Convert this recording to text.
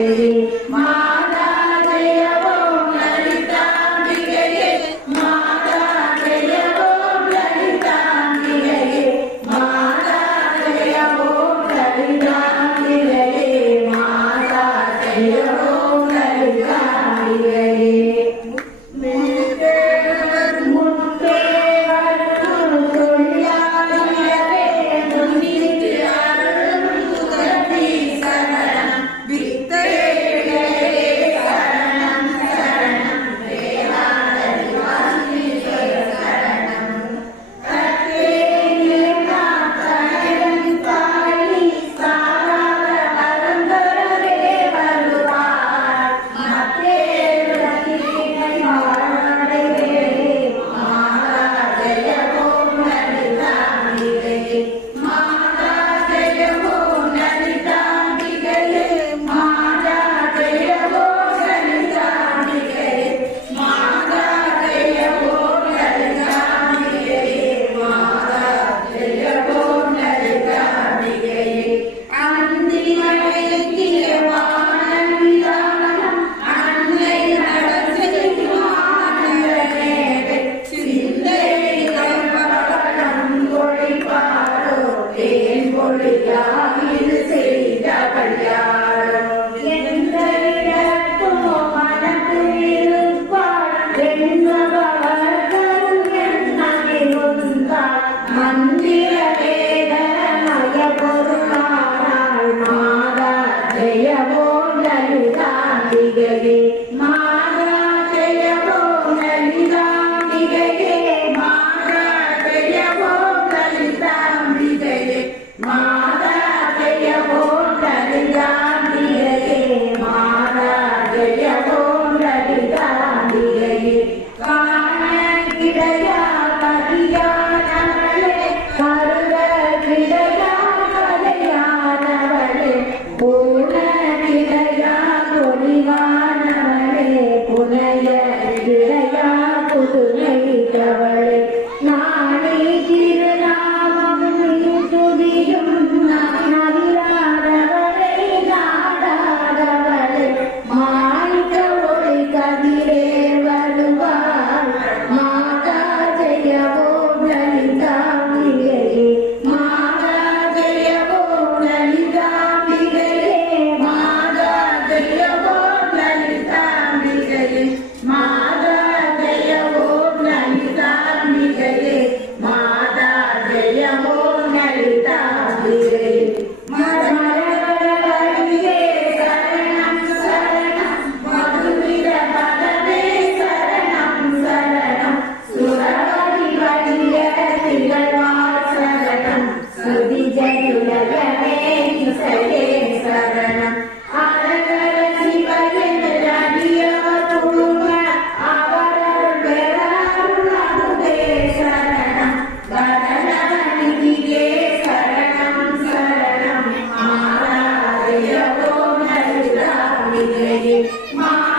Mata Maya.